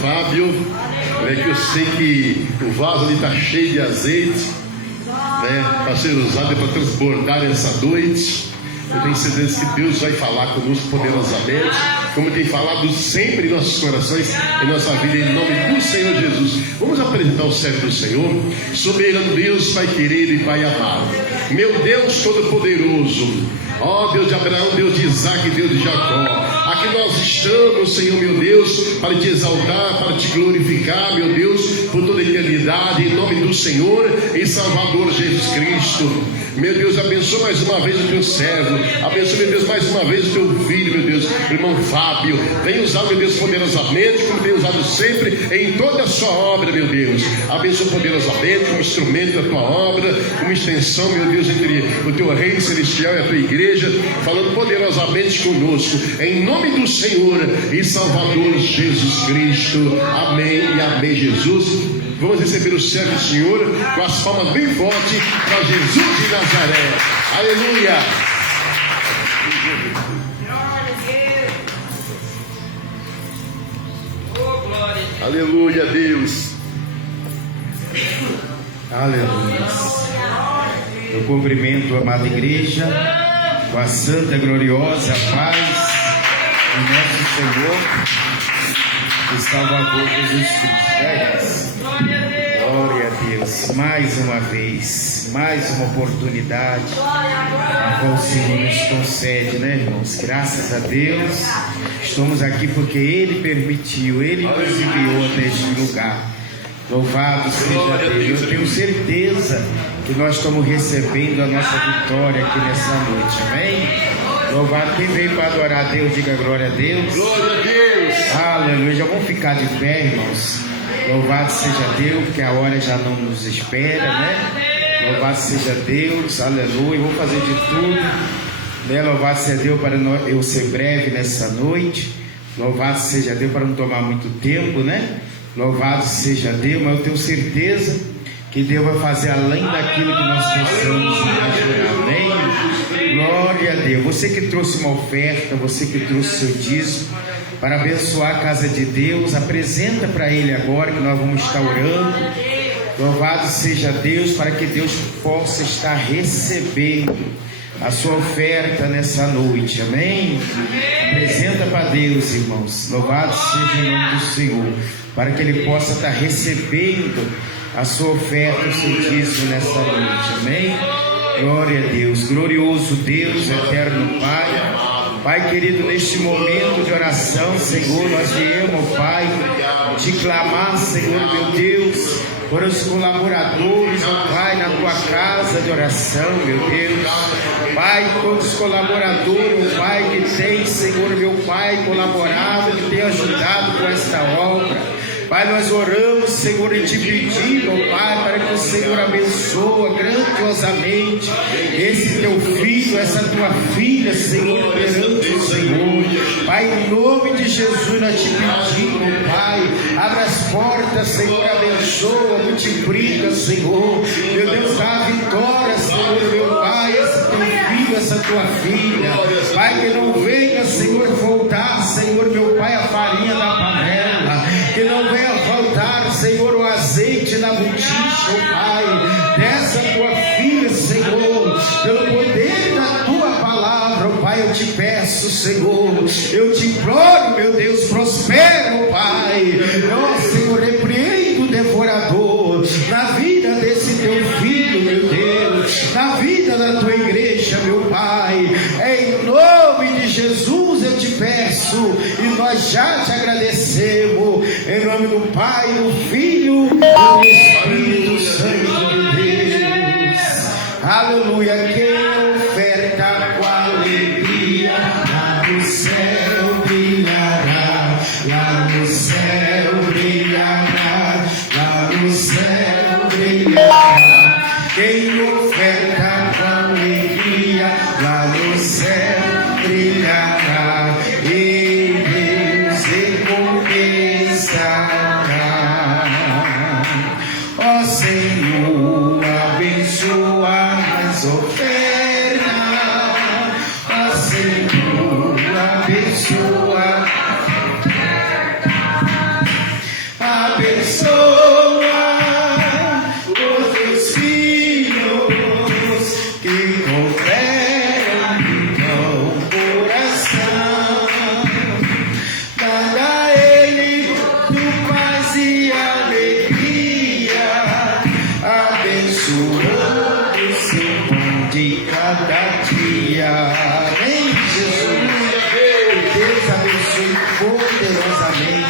Fábio, né, que eu sei que o vaso ali está cheio de azeite, né, para ser usado para transbordar essa noite. Eu tenho certeza que Deus vai falar conosco poderosamente, como tem falado sempre em nossos corações, em nossa vida, em nome do Senhor Jesus. Vamos apresentar o servo do Senhor. Soberano Deus, Pai querido e Pai amado, meu Deus Todo-Poderoso, ó Deus de Abraão, Deus de Isaac, Deus de Jacó, aqui nós estamos, Senhor meu Deus, para te exaltar, para te glorificar, meu Deus, por toda a eternidade, em nome do Senhor e Salvador Jesus Cristo. Meu Deus, abençoa mais uma vez o teu servo, abençoa, meu Deus, mais uma vez o teu filho, meu Deus, o irmão Fábio. Vem usar, meu Deus, poderosamente, como tem usado sempre em toda a sua obra, meu Deus. Abençoa poderosamente como instrumento da tua obra, como extensão, meu Deus, entre o teu reino celestial e a tua igreja, falando poderosamente conosco, em nome do Senhor e Salvador Jesus Cristo. Amém e amém, Jesus. Vamos receber o servo do Senhor com as palmas bem fortes para Jesus de Nazaré. Aleluia! Aleluia, Deus! Aleluia! Eu cumprimento a amada igreja com a santa, gloriosa paz do nosso Senhor e Salvador Jesus Cristo. Glória a Deus, mais uma vez, mais uma oportunidade a qual o Senhor nos concede, né, irmãos? Graças a Deus, estamos aqui porque Ele permitiu, Ele nos enviou até este lugar. Louvado seja Deus. Eu tenho certeza que nós estamos recebendo a nossa vitória aqui nessa noite, amém? Louvado, quem veio para adorar a Deus, diga glória a Deus. Glória a Deus! Aleluia, já vamos ficar de pé, irmãos. Louvado seja Deus, porque a hora já não nos espera, né? Louvado seja Deus, aleluia. Vou fazer de tudo, né? Louvado seja Deus para eu ser breve nessa noite. Louvado seja Deus para não tomar muito tempo, né? Louvado seja Deus, mas eu tenho certeza que Deus vai fazer além daquilo que nós possamos imaginar, amém? Glória a Deus. Você que trouxe uma oferta, você que trouxe seu dízimo para abençoar a casa de Deus, apresenta para Ele agora que nós vamos estar orando. Louvado seja Deus, para que Deus possa estar recebendo a sua oferta nessa noite, amém? Apresenta para Deus, irmãos. Louvado seja o nome do Senhor, para que Ele possa estar recebendo a sua oferta, o seu dízimo nessa noite, amém? Glória a Deus, glorioso Deus, eterno Pai. Pai querido, neste momento de oração, Senhor, nós viemos, Pai, te clamar, Senhor, meu Deus, por os colaboradores, ó Pai, na tua casa de oração, meu Deus. Pai, todos os colaboradores, ó Pai, que tem, Senhor, meu Pai, colaborado, que tem ajudado com esta obra. Pai, nós oramos, Senhor, e te pedimos, ó Pai, para que o Senhor abençoe grandiosamente esse teu filho, essa tua filha, Senhor, perante o Senhor. Pai, em nome de Jesus, nós te pedimos, ó Pai, abra as portas, Senhor, abençoa, multiplica, Senhor. Meu Deus, dá a vitória, Senhor, meu Pai, esse teu filho, essa tua filha. Pai, que não venha, Senhor, voltar, Senhor, meu Pai, a farinha da panela. Que não venha faltar, Senhor, o azeite na botija, oh Pai, dessa tua filha, Senhor, pelo poder da tua palavra, oh Pai, eu te peço, Senhor, eu te imploro, meu Deus, prospera, oh Pai, ó Senhor, repreende o devorador na vida desse teu filho, meu Deus, na vida da tua igreja, meu Pai, em nome de Jesus eu te peço, e nós já te agradecemos, em nome do Pai, do Filho e do Espírito Santo de Deus. Aleluia. Quem oferta com alegria, lá no céu brilhará, lá no céu brilhará, lá no céu brilhará. Quem oferta com alegria, lá no céu brilhará, e Deus recompensará. Ó Senhor, abençoa as ofertas. Ó Senhor, abençoa.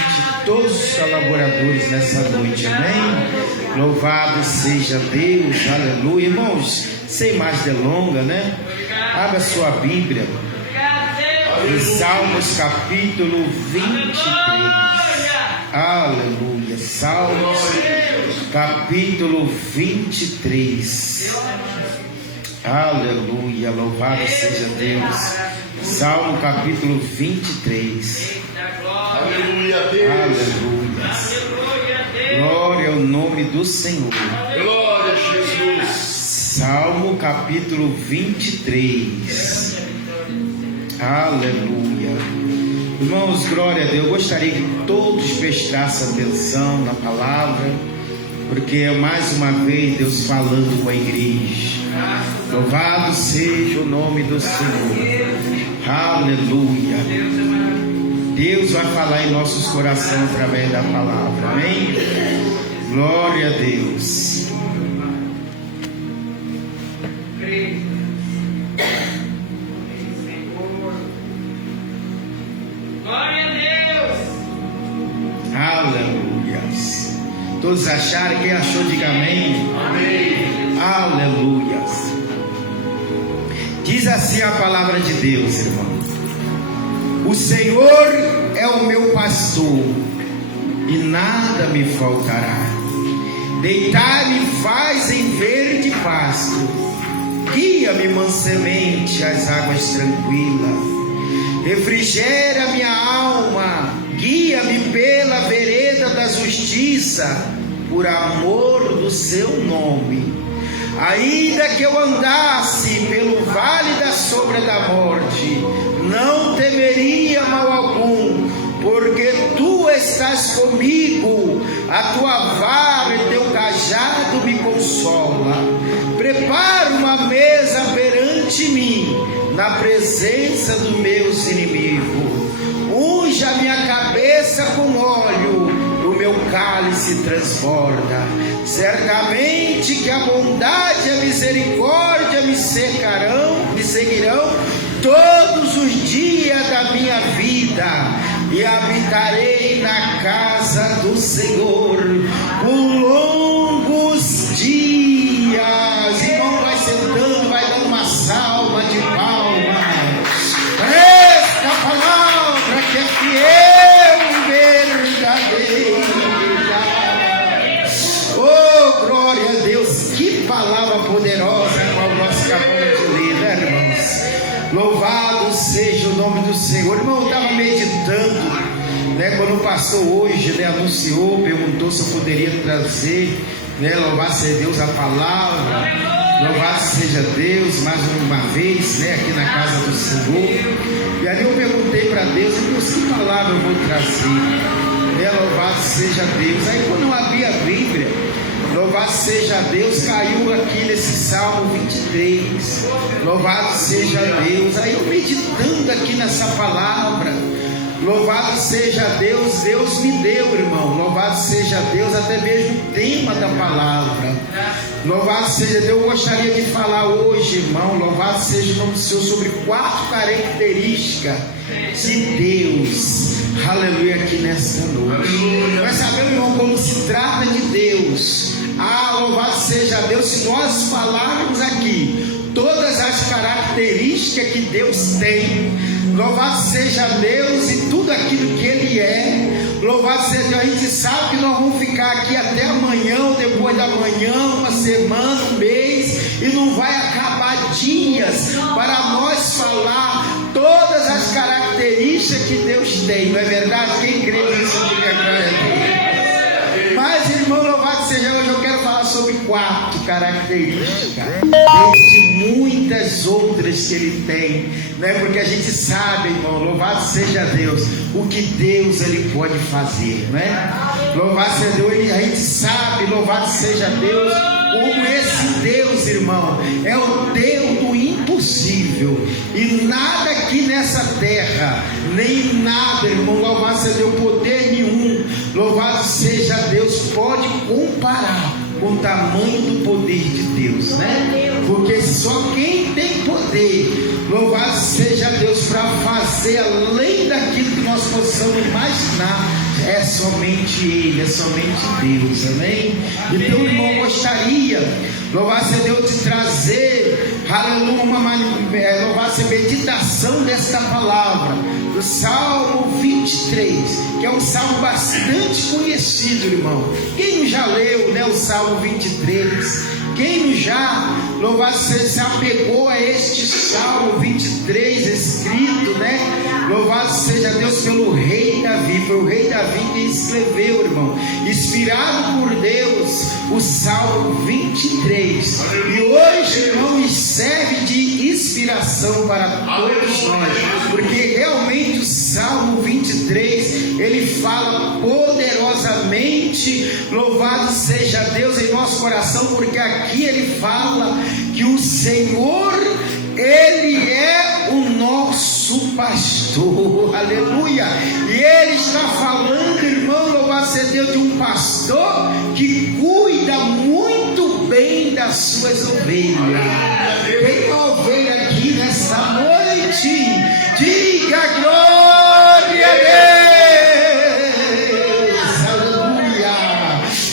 de todos os colaboradores nessa noite, amém? Louvado seja Deus, aleluia. Irmãos, sem mais delonga, né? Abra sua Bíblia em Salmos capítulo 23. Aleluia. Salmos capítulo 23. Aleluia. Louvado seja Deus. Salmo capítulo 23. Aleluia, Deus. Aleluia. Glória ao nome do Senhor. Glória a Jesus. Salmo capítulo 23. Aleluia. Irmãos, glória a Deus. Eu gostaria que todos prestassem atenção na palavra, porque é mais uma vez Deus falando com a igreja. Louvado seja o nome do Senhor. Aleluia. Deus vai falar em nossos corações através da palavra. Amém? Glória a Deus. Glória a Deus. Aleluia. Todos acharam? Quem achou, diga amém. Amém. Aleluia. Diz assim a palavra de Deus, irmão. O Senhor é o meu pastor e nada me faltará. Deitar-me faz em verde pasto, guia-me mansamente às águas tranquilas. Refrigera minha alma, guia-me pela vereda da justiça, por amor do seu nome. Ainda que eu andasse pelo vale da sombra da morte, não temeria mal algum, porque tu estás comigo, a tua vara e teu cajado me consola. Prepara uma mesa perante mim, na presença dos meus inimigos. Unge a minha cabeça com óleo, o meu cálice transborda. Certamente que a bondade e a misericórdia me seguirão todos os dias da minha vida, e habitarei na casa do Senhor por longos dias. Irmão, vai sentando, vai dando uma salva de palmas. Presta a palavra que é fiel e verdadeira. Oh, glória a Deus, que palavra poderosa qual nós acabamos de ler, né, irmãos? Louvado seja o nome do Senhor. Irmão, eu estava meditando, né, quando o pastor hoje, né, anunciou, perguntou se eu poderia trazer, né, louvado seja Deus a palavra. Louvado seja Deus mais uma vez, né, aqui na casa do Senhor. E ali eu perguntei para Deus, que palavra eu vou trazer, né? Louvado seja Deus. Aí quando eu abri a Bíblia, louvado seja Deus, caiu aqui nesse Salmo 23. Louvado seja Deus. Aí eu meditando aqui nessa palavra, louvado seja Deus, Deus me deu, irmão. Louvado seja Deus, até mesmo o tema da palavra. Louvado seja Deus. Eu gostaria de falar hoje, irmão, louvado seja o nome do Senhor, sobre 4 características de Deus. Aleluia, aqui nesta noite. Nós sabemos, irmão, como se trata de Deus. Louvado seja Deus. Se nós falarmos aqui todas as características que Deus tem, louvado seja Deus e tudo aquilo que Ele é, louvado seja Deus. A gente sabe que nós vamos ficar aqui até amanhã ou depois da manhã, uma semana, um mês, e não vai acabar dias para nós falar todas as características que Deus tem, não é verdade? Quem crê nisso, diga glória a Deus. Mas, irmão, louvado seja, hoje eu quero falar sobre 4 características, dentre muitas outras que Ele tem, né? Porque a gente sabe, irmão, louvado seja Deus, o que Deus Ele pode fazer, né? Louvado seja Deus, a gente sabe, louvado seja Deus, como esse Deus, irmão, é o Deus do impossível, e nada aqui nessa terra, nem nada, irmão, louvado seja Deus, poder nenhum, louvado seja Deus, pode comparar com o tamanho do poder de Deus, né? Porque só quem tem poder, louvado seja Deus, para fazer além daquilo que nós possamos imaginar, é é somente Ele, é somente Deus, amém? Então, irmão, gostaria, louvado seja Deus, de trazer, aleluia, louvado seja a meditação desta palavra, do Salmo 23, que é um salmo bastante conhecido, irmão. Quem já leu, né, o Salmo 23? Quem já, louvado seja, se apegou a este Salmo 23 escrito, né? Louvado seja Deus pelo rei Davi. Foi o rei Davi que escreveu, irmão, inspirado por Deus, o Salmo 23. E hoje, irmão, serve de inspiração para todos nós, porque realmente o Salmo 23, ele fala poderosamente, louvado seja Deus, em nosso coração, porque aqui ele fala que o Senhor, Ele é o nosso pastor, aleluia. E Ele está falando, irmão, louvado seja Deus, de um pastor que cuida muito bem das suas ovelhas. Tem uma ovelha aqui nessa noite, diga glória a Deus, aleluia.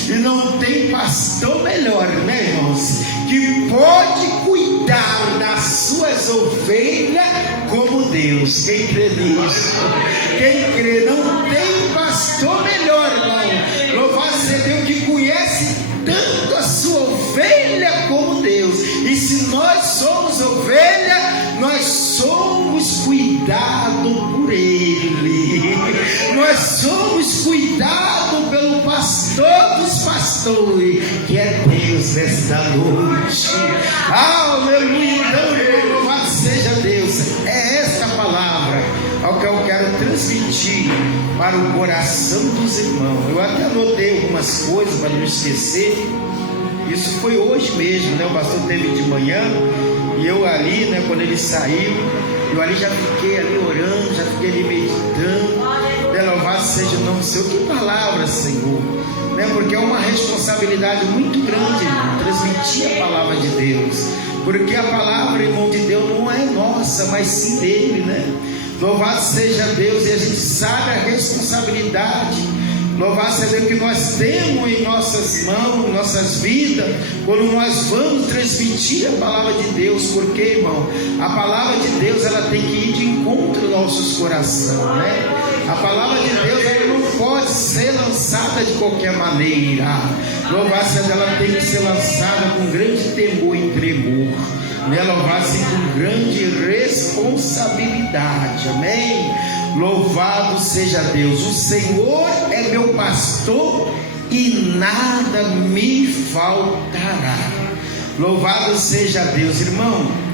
E não tem pastor melhor, né, irmãos, que pode cuidar das suas ovelhas como Deus. Quem crê nisso? Quem crê? Não tem pastor melhor, irmão. Louvado seja Deus, que conhece tanto a sua ovelha como Deus. E se nós somos ovelha, nós somos cuidados por Ele. Nós somos cuidados pelo pastor dos pastores, que é Deus nesta noite. Aleluia. Então, irmão, louvado seja Deus. É esta palavra ao que eu quero transmitir para o coração dos irmãos. Eu até anotei algumas coisas para não esquecer. Isso foi hoje mesmo, né? O pastor teve de manhã e eu ali, né? Quando ele saiu, eu ali já fiquei ali orando, já fiquei ali meditando. Louvado seja o nome do Senhor. Que palavra, Senhor, né? Porque é uma responsabilidade muito grande, irmão, transmitir a palavra de Deus, porque a palavra, irmão, de Deus não é nossa, mas sim dele, né? Louvado seja Deus. E a gente sabe a responsabilidade, louvado seja Deus, que nós temos em nossas mãos, em nossas vidas, quando nós vamos transmitir a palavra de Deus. Porque, irmão, a palavra de Deus, ela tem que ir de encontro aos nossos corações, né? A palavra de Deus, ela não pode ser lançada de qualquer maneira. Louvado seja, ela tem que ser lançada com grande temor e tremor, né? Louvado seja, com grande responsabilidade, amém? Louvado seja Deus. O Senhor é meu pastor e nada me faltará. Louvado seja Deus, irmão.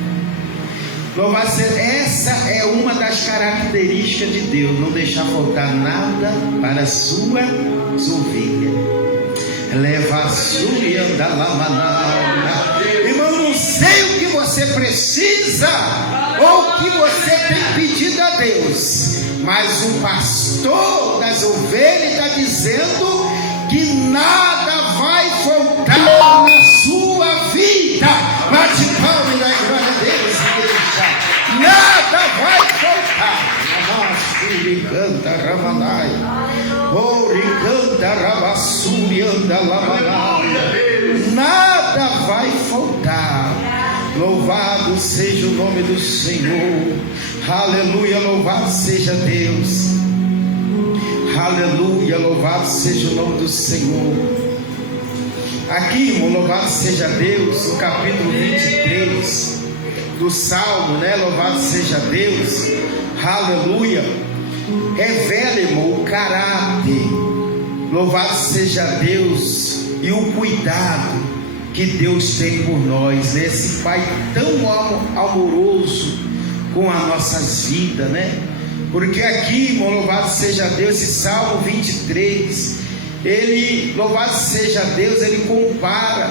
Louvado seja, essa é uma das características de Deus, não deixar faltar nada para as suas ovelhas. Leva a sua anda lá, irmão, não sei o que você precisa ou o que você tem pedido a Deus, mas o pastor das ovelhas está dizendo que nada vai faltar na sua vida. Bate palma e dá glória a Deus, igreja. Nada vai faltar. Canta Ramanai, Oricanta Rabassuri anda Lamanai. Nada vai faltar. Louvado seja o nome do Senhor. Aleluia, louvado seja Deus. Aleluia, louvado seja o nome do Senhor. Aqui, irmão, louvado seja Deus, no capítulo 23 do Salmo, né? Louvado seja Deus. Aleluia. Revela, irmão, o caráter, louvado seja Deus, e o cuidado que Deus tem por nós, né? Esse Pai tão amoroso com as nossas vidas, né? Porque aqui, irmão, louvado seja Deus, esse Salmo 23, ele, louvado seja Deus, ele compara,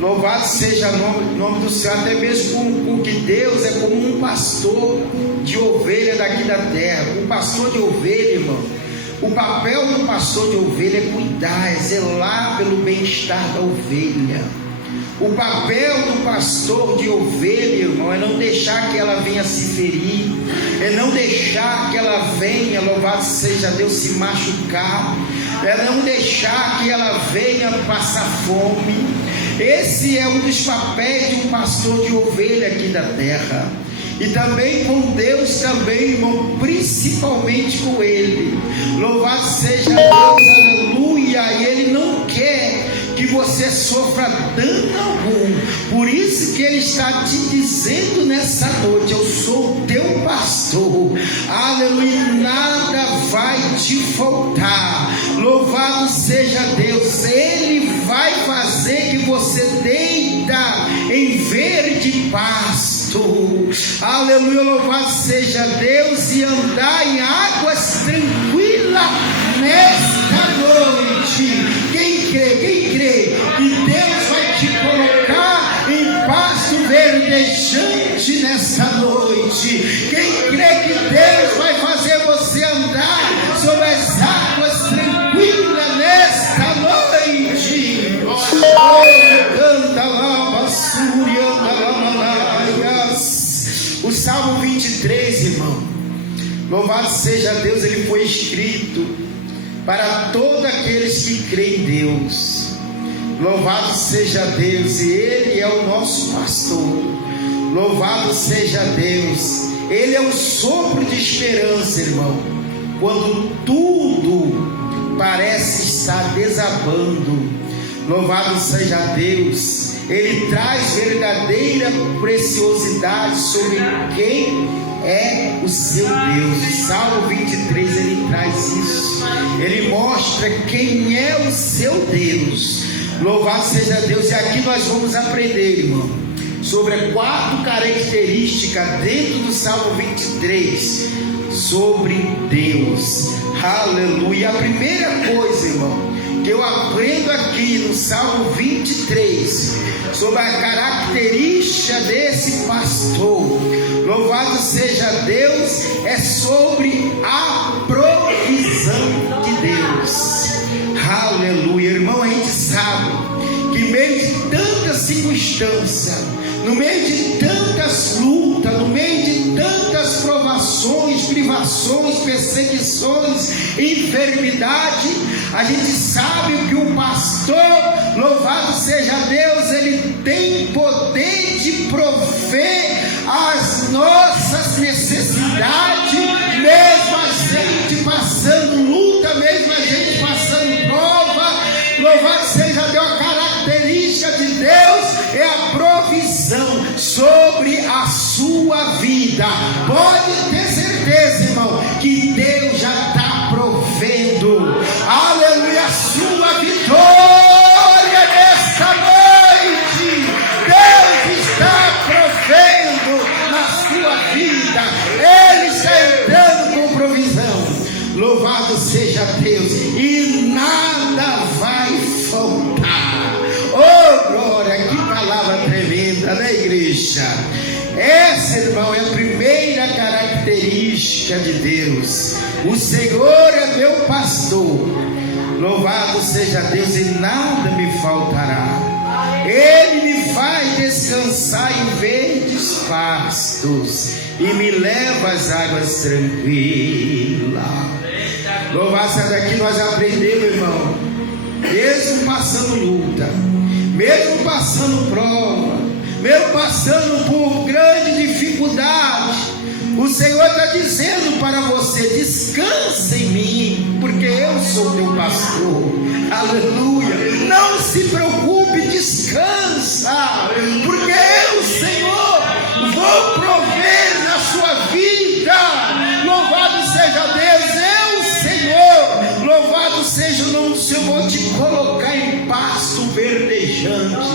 louvado seja o nome do Senhor, até mesmo com que Deus é como um pastor de ovelha daqui da terra. Um pastor de ovelha, irmão, o papel do pastor de ovelha é cuidar, é zelar pelo bem-estar da ovelha. O papel do pastor de ovelha, irmão, é não deixar que ela venha se ferir, é não deixar que ela venha, louvado seja Deus, se machucar, é não deixar que ela venha passar fome. Esse é um dos papéis de um pastor de ovelha aqui da terra. E também com Deus também, irmão, principalmente com Ele. Louvado seja Deus, aleluia. E Ele não quer que você sofra dano algum. Por isso que Ele está te dizendo nessa noite: eu sou o teu pastor, aleluia, nada vai te faltar. Louvado seja Deus. Ele vai fazer que você deita em verde pasto, aleluia, louvado seja Deus, e andar em águas tranquilas nesta noite. Quem crê que Deus vai te colocar em pasto verdejante nesta noite? Quem crê que Deus vai fazer você andar sobre as águas tranquilas nesta noite? Oh, canta lá, basúria, o Salmo 23, irmão, louvado seja Deus, ele foi escrito para todos aqueles que creem em Deus. Louvado seja Deus, e Ele é o nosso pastor. Louvado seja Deus. Ele é um sopro de esperança, irmão, quando tudo parece estar desabando. Louvado seja Deus. Ele traz verdadeira preciosidade sobre quem é o seu Deus. O Salmo 23 ele traz isso. Ele mostra quem é o seu Deus. Louvado seja Deus. E aqui nós vamos aprender, irmão, sobre 4 características dentro do Salmo 23 sobre Deus. Aleluia. A primeira coisa, irmão, que eu aprendo aqui no Salmo 23 sobre a característica desse pastor, louvado seja Deus, é sobre a provisão de Deus. Aleluia, irmão, a gente sabe que em meio de tanta circunstância, no meio de tantas lutas, no meio de tantas provações, privações, perseguições, enfermidade, a gente sabe que o pastor, louvado seja Deus, ele tem poder de prover as nossas necessidades, mesmo a gente passando luta, mesmo a gente passando prova. Louvado seja Deus, a característica de Deus é a provisão sobre a sua vida. Pode ter certeza, irmão, que Deus já está provendo, aleluia, a sua vitória nesta noite. Deus está provendo na sua vida, Ele está entrando com provisão. Louvado seja Deus, e nada vai faltar. Oh glória, que palavra tremenda, né, igreja? Essa, irmão, é a primeira característica de Deus. O Senhor é meu pastor, louvado seja Deus, e nada me faltará. Ele me faz descansar em verdes pastos e me leva às águas tranquilas. Louvado seja daqui nós aprendemos, irmão, mesmo passando luta, mesmo passando prova, mesmo passando por grande dificuldade, o Senhor está dizendo para você: descansa em mim, porque eu sou teu pastor. Aleluia. Não se preocupe, descansa, porque eu, Senhor, vou prover na sua vida. Louvado seja Deus, eu, Senhor, louvado seja o nome do Senhor, vou te colocar em pasto verdejante.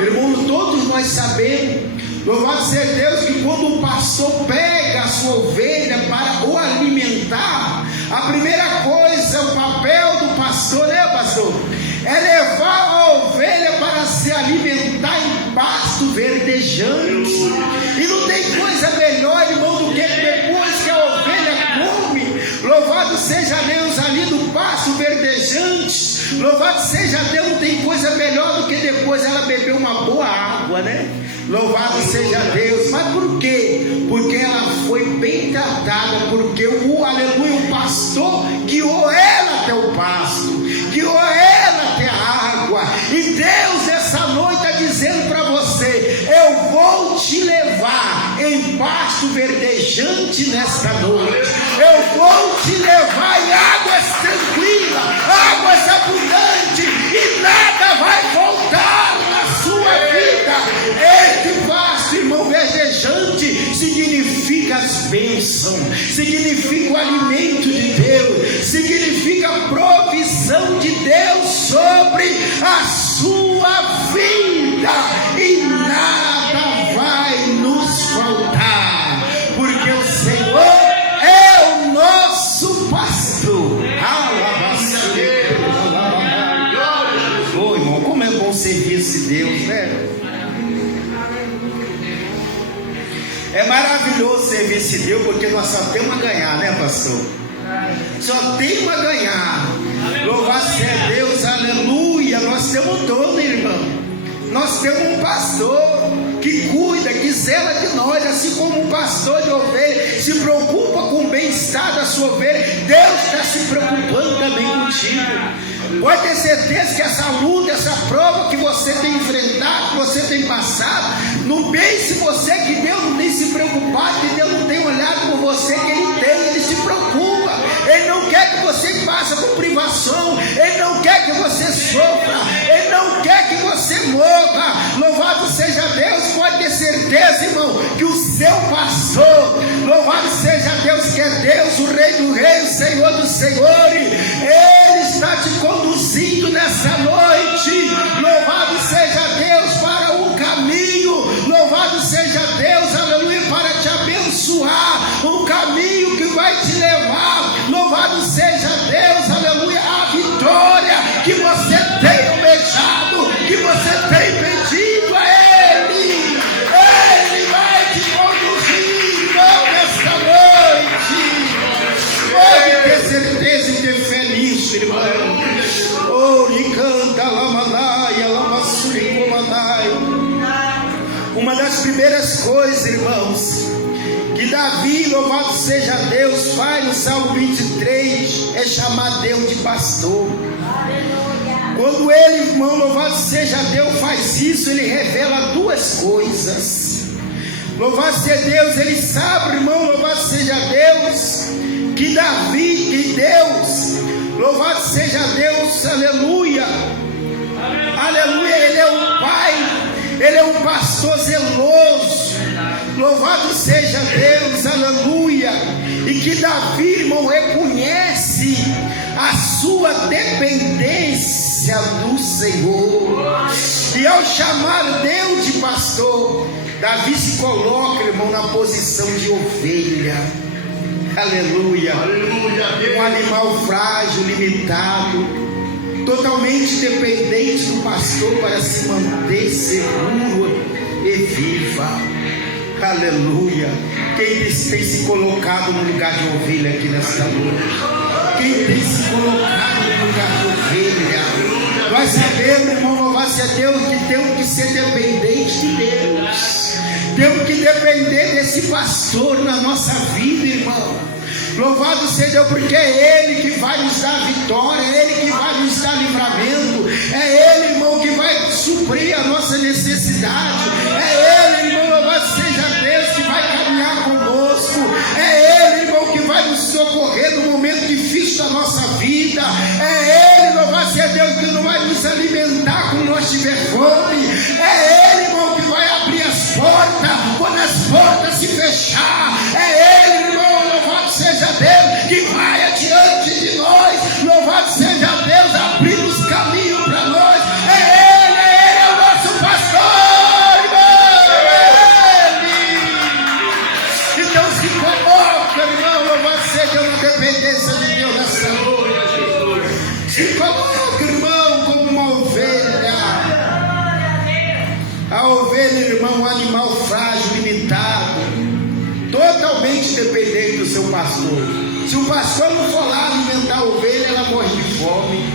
Irmão, todos nós sabemos, louvado seja Deus, que quando o pastor pega a sua ovelha para o alimentar, a primeira coisa, o papel do pastor, né, pastor? É levar a ovelha para se alimentar em pasto verdejante. E não tem coisa melhor, irmão, do que depois que a ovelha come, louvado seja Deus, ali no pasto verdejante, Louvado seja Deus, não tem coisa melhor do que depois ela beber uma boa água, né? Louvado seja Deus. Mas por quê? Porque ela foi bem tratada, porque aleluia, o pastor guiou ela até o pasto, guiou ela até a água. E Deus essa noite está dizendo para você: eu vou te levar em pasto verdejante nesta noite. Eu vou te levar em águas tranquilas, águas abundantes, e nada vai voltar na sua vida. Este pasto, irmão, verdejante significa as bênçãos, significa o alimento de Deus, significa a provisão de Deus sobre a sua vida, e nada vai nos faltar, porque o Senhor é o nosso pastor. Oh, irmão, como é bom servir esse Deus, né? É maravilhoso servir esse Deus, porque nós só temos a ganhar, né, pastor? Só temos a ganhar. Louvado seja Deus, aleluia. Nós temos dono, irmão. Nós temos um pastor que cuida, que zela de nós, assim como um pastor de ovelha se preocupa com o bem-estar da sua ovelha. Deus está se preocupando também contigo. Pode ter certeza que essa luta, essa prova que você tem enfrentado, que você tem passado, não pense você que Deus não tem se preocupado, que Deus não tem olhado por você, que Ele se preocupa. Ele não quer que você passe por privação, Ele não quer que você sofra, Ele não quer que você morra. Louvado seja Deus. Pode ter certeza, irmão, que o seu pastor, louvado seja Deus, que é Deus, o Rei do Rei, o Senhor dos Senhores, Ele está te conduzindo nessa noite. Louvado seja Deus para um caminho, louvado seja Deus, aleluia, para te abençoar, um caminho que vai te levar, louvado seja Deus, aleluia, a vitória que você tem almejado, que você tem pedido a Ele. Ele vai te conduzir, irmão, nesta noite. Pode ter certeza e ter fé nisso, irmão. Oh, Nicanta, Lamanaia, Lamassuricomanai. Uma das primeiras coisas, irmãos, que Davi, louvado seja Deus, faz no Salmo 23, é chamar Deus de pastor. Quando ele, irmão, louvado seja Deus, faz isso, ele revela duas coisas. Louvado seja Deus, ele sabe, irmão, louvado seja Deus, que Davi, que Deus, louvado seja Deus, aleluia, aleluia, ele é um pai, ele é um pastor zeloso. Louvado seja Deus, aleluia. E que Davi, irmão, reconhece a sua dependência do Senhor. E ao chamar Deus de pastor, Davi se coloca, irmão, na posição de ovelha. Aleluia. Um animal frágil, limitado, totalmente dependente do pastor para se manter seguro e viva. Aleluia. Quem tem se colocado no lugar de ovelha aqui nesta noite? Quem tem se colocado no lugar de ovelha? Nós sabemos, irmão, louvado seja Deus, que temos que ser dependentes de Deus. Temos que depender desse pastor na nossa vida, irmão. Louvado seja Deus, porque é Ele que vai nos dar vitória, é Ele que vai nos dar livramento, é Ele, irmão, que vai suprir a nossa necessidade, é Ele, irmão, louvado seja Deus, que vai caminhar conosco, é Ele, irmão, que vai nos socorrer no momento difícil da nossa vida, é Ele, louvado seja Deus, que não vai nos alimentar quando nós tiver fome, é Ele, irmão, que vai abrir as portas quando as portas se fechar, é Ele, irmão, louvado seja Deus, que vai adiante de nós, louvado seja Deus, abrir os caminhos para nós, é Ele é o nosso pastor, irmão, é Ele. Então se coloca, irmão, louvado seja Deus, na dependência de Deus nessa noite, se coloca, irmão, como uma ovelha. A ovelha, irmão, um animal frágil, limitado, totalmente dependente do seu pastor. Se o pastor não for lá alimentar a ovelha, ela morre de fome.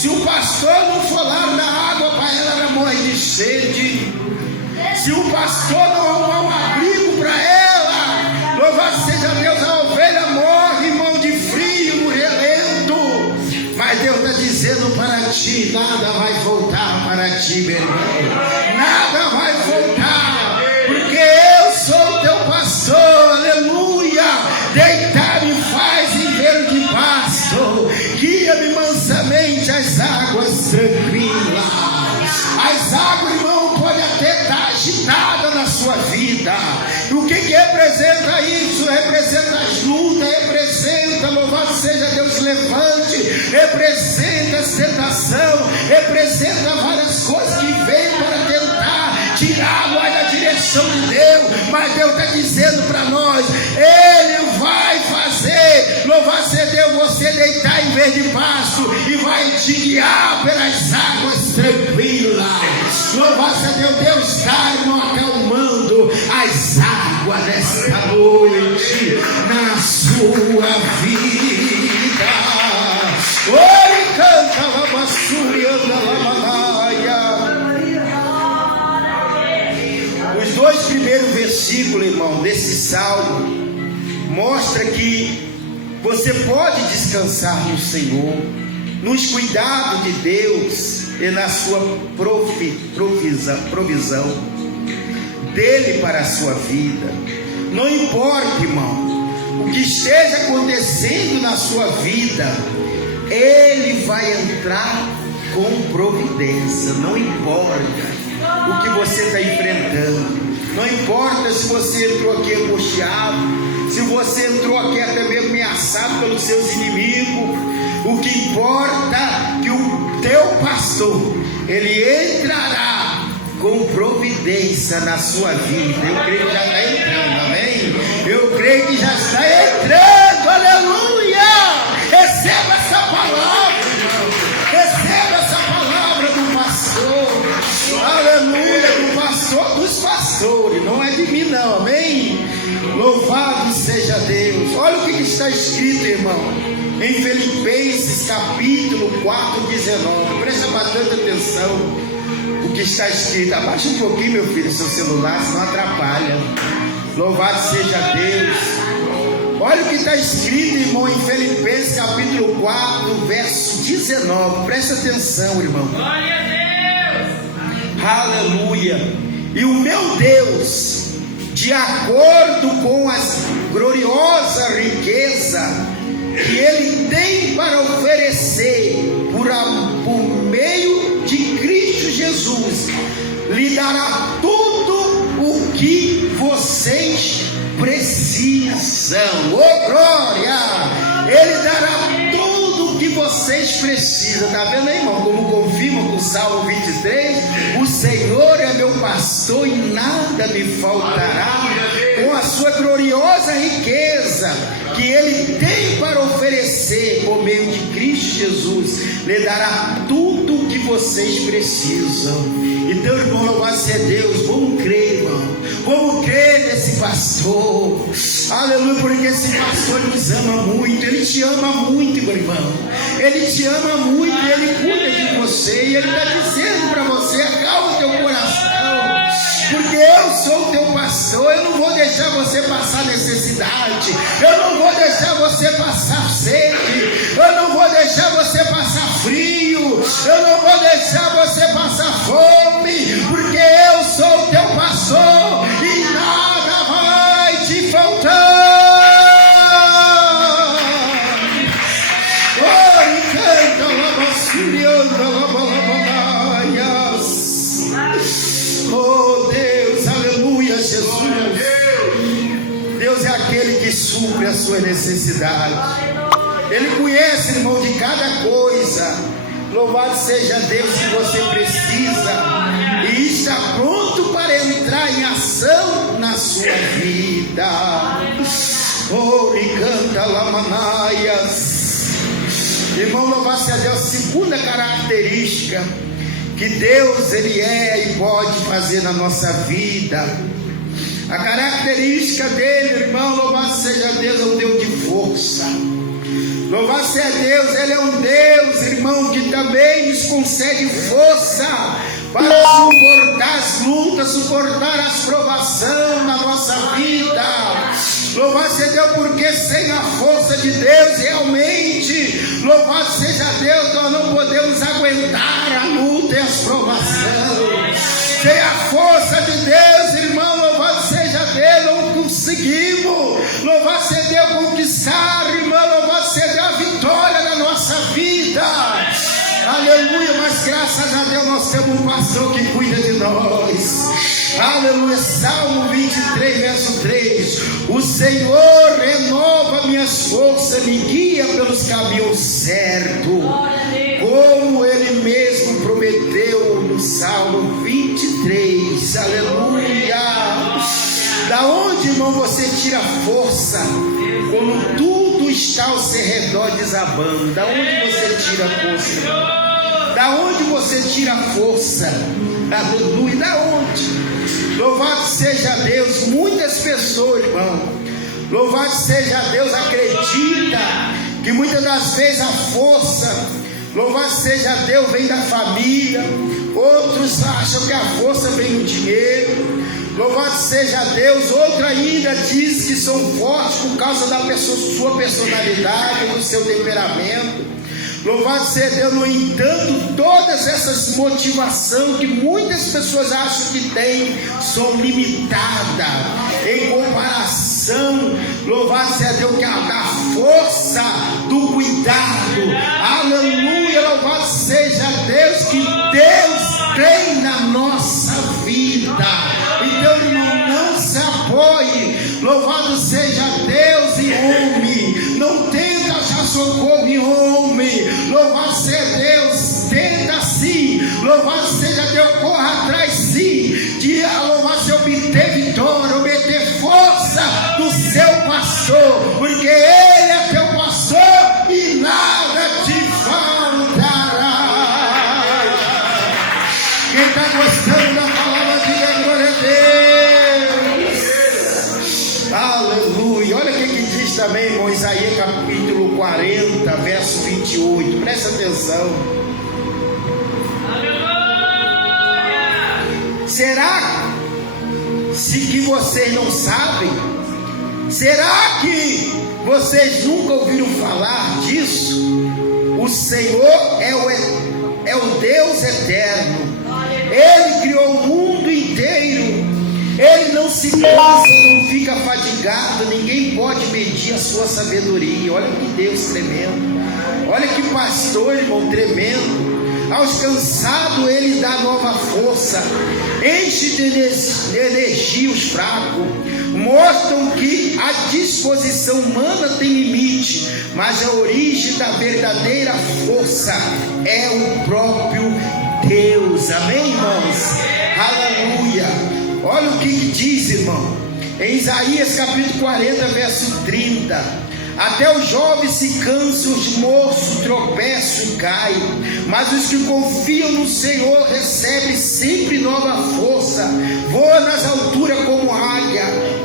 Se o pastor não for lá dar água para ela morre de sede. Se o pastor não arrumar um abrigo para ela, louvado seja Deus, a ovelha morre, irmão, de frio, no relento. Mas Deus está dizendo para ti: nada vai voltar para ti, meu irmão. Nada vai voltar, porque eu sou o teu pastor, aleluia. Deitar-me faz em verde pasto, guia-me mansamente às águas tranquilas. As águas, irmão, podem até estar agitadas na sua vida. O que representa isso? Representa as lutas, representa, louvado seja Deus, levante, representa a tentação, representa várias coisas que vêm para tentar tirar nós da direção de Deus. Mas Deus está dizendo para nós: Ele vai fazer, louvado seja Deus, você deitar em verde pasto e vai te guiar pelas águas tranquilas. Louvado seja Deus, Deus está, irmão, acalmando as águas desta noite na sua vida. Oi, canta a basura, anda a Os 2 primeiros versículos, irmão, desse salmo mostra que você pode descansar no Senhor, nos cuidados de Deus e na sua provisão dele para a sua vida. Não importa, irmão, o que esteja acontecendo na sua vida, ele vai entrar com providência. Não importa o que você está enfrentando, não importa se você entrou aqui angustiado, se você entrou aqui até mesmo ameaçado pelos seus inimigos. O que importa é que o teu pastor, ele entrará com providência na sua vida. Eu creio que já está entrando, amém? Eu creio que já está entrando, aleluia! Receba essa palavra, irmão. Receba essa palavra do pastor, aleluia, do pastor dos pastores, não é de mim não, amém? Louvado seja Deus. Olha o que está escrito, irmão, em Filipenses capítulo 4, 19. Presta bastante atenção o que está escrito. Abaixa um pouquinho, meu filho, seu celular, senão atrapalha. Louvado seja Deus. Olha o que está escrito, irmão, em Filipenses capítulo 4, verso 19. Presta atenção, irmão. Glória a Deus. Aleluia. E o meu Deus, de acordo com a gloriosa riqueza que Ele tem para oferecer por meio de Cristo Jesus, lhe dará tudo o que vocês precisam. Oh glória! Ele dará tudo o que vocês precisam. Está vendo aí, irmão, como confirma com o Salmo 23? O Senhor é meu pastor e nada me faltará. Com a sua gloriosa riqueza que Ele tem para oferecer por meio de Cristo Jesus, lhe dará tudo o que vocês precisam. Então, irmão, louvado seja Deus. Vamos crer, irmão. Vamos crer nesse pastor. Aleluia, porque esse pastor nos ama muito. Ele te ama muito, meu irmão. Ele te ama muito e Ele cuida de você. E Ele está dizendo para você: acalma o teu coração, porque eu sou o teu pastor. Eu não vou deixar você passar necessidade, eu não vou deixar você passar sede, eu não vou deixar você passar frio, eu não vou deixar você passar fome, porque eu sou o teu pastor e nada vai te faltar. Oh, canta oh Deus, aleluia, Jesus. Deus é aquele que supre a sua necessidade. Ele conhece, irmão, de cada coisa. Louvado seja Deus que você precisa e está pronto para entrar em ação na sua vida. Oh, e canta lamanaias. Irmão, louvado seja Deus. Segunda característica que Deus, Ele é e pode fazer na nossa vida. A característica dele, irmão, louvado seja Deus, é um Deus de força. Louvado seja Deus, Ele é um Deus, irmão, que e também nos concede força para suportar as lutas, suportar as provações na nossa vida. Louvado seja Deus, porque sem a força de Deus, realmente, louvado seja Deus, nós não podemos aguentar a luta e as provações. Sem a força de Deus, irmão, louvado seja Deus, não conseguimos, louvado seja Deus, conquistar, irmão, louvado seja Deus, a vitória na nossa vida. Aleluia, mas graças a Deus nós temos um pastor que cuida de nós. Aleluia, Salmo 23, verso 3: o Senhor renova minhas forças, me guia pelos caminhos certos, como Ele mesmo prometeu no Salmo 23. Aleluia. Da onde, irmão, você tira força quando tudo está ao seu redor desabando? Da onde você tira força, irmão? Da onde você tira força? Aleluia, da onde? Louvado seja Deus. Muitas pessoas, irmão, louvado seja Deus, acredita que muitas das vezes a força, louvado seja Deus, vem da família. Outros acham que a força vem do dinheiro. Louvado seja Deus. Outro ainda diz que são fortes por causa da sua personalidade, do seu temperamento. Louvado seja Deus. No entanto, todas essas motivações que muitas pessoas acham que têm são limitadas em comparação, louvado seja Deus, que a força do cuidado. Aleluia, louvado seja Deus, que Deus tem na nossa vida. Então, irmão, não se apoie, louvado seja Deus, em homem. Não tenta achar socorro em homem. Louvado seja Deus, tenta sim. Louvado seja Deus, corra atrás sim, de louvado seja obter vitória, obter força do seu pastor, porque Ele é teu pastor e nada te faltará. Quem está gostando da palavra, diga glória a Deus. Aleluia. Olha o que diz também, irmão, Isaías capítulo 40, verso 28. Presta atenção. Será que vocês não sabem? Será que vocês nunca ouviram falar disso? O Senhor é o Deus eterno. Ele criou o mundo inteiro. Ele não se cansa, não fica fadigado. Ninguém pode medir a sua sabedoria. Olha que Deus tremendo. Olha que pastor, irmão, tremendo. Aos cansados Ele dá nova força, enche de energia os fracos. Mostram que a disposição humana tem limite, mas a origem da verdadeira força é o próprio Deus. Amém, irmãos? Aleluia. Olha o que diz, irmão, em Isaías capítulo 40, verso 30: até os jovens se cansam, os moços tropeçam e caem, mas os que confiam no Senhor recebem sempre nova força. Voam nas alturas como águia,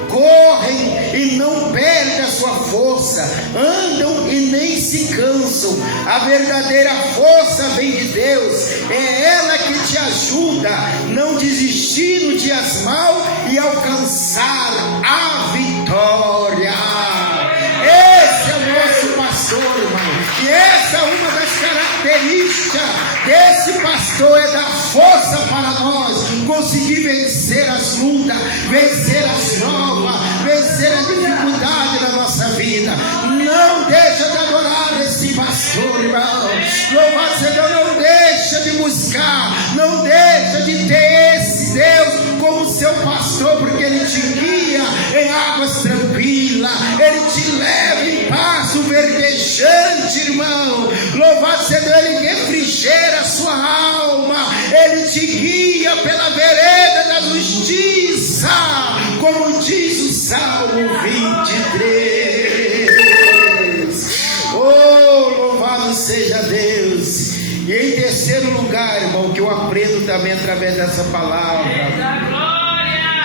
correm e não perdem a sua força, andam e nem se cansam. A verdadeira força vem de Deus, é ela que te ajuda a não desistir no dias maus e alcançar a vitória. Esse é o nosso pastor, irmão. E essa é uma das características desse pastor, é dar força para nós conseguir vencer as lutas, vencer as provas, vencer a dificuldade na nossa vida. Não deixa de adorar esse pastor, irmão. Louvado seja Deus, não deixa de buscar, não deixa de ter esse Deus como seu pastor, porque Ele te guia em águas tranquilas, Ele te leva em passo verdejante, irmão. Louvado seja Deus, Ele refrigera a sua alma, Ele te guia pela vereda da justiça, como diz o Salmo 23. Oh, louvado seja Deus. E em terceiro lugar, irmão, que eu aprendo também através dessa palavra,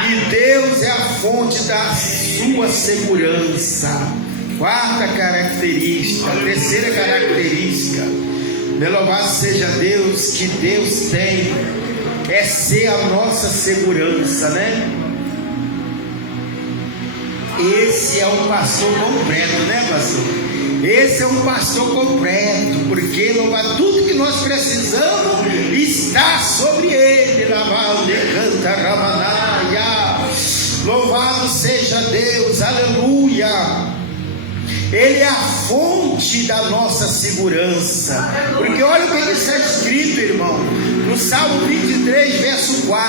que Deus é a fonte da sua segurança. Quarta característica, terceira característica, Louvado seja Deus, que Deus tem, é ser a nossa segurança, né? Esse é um pastor completo, né, pastor? Esse é um pastor completo, porque louvado, tudo que nós precisamos está sobre ele. Louvado seja Deus, aleluia. Ele é a fonte da nossa segurança, porque olha o que está escrito, irmão, no Salmo 23, verso 4: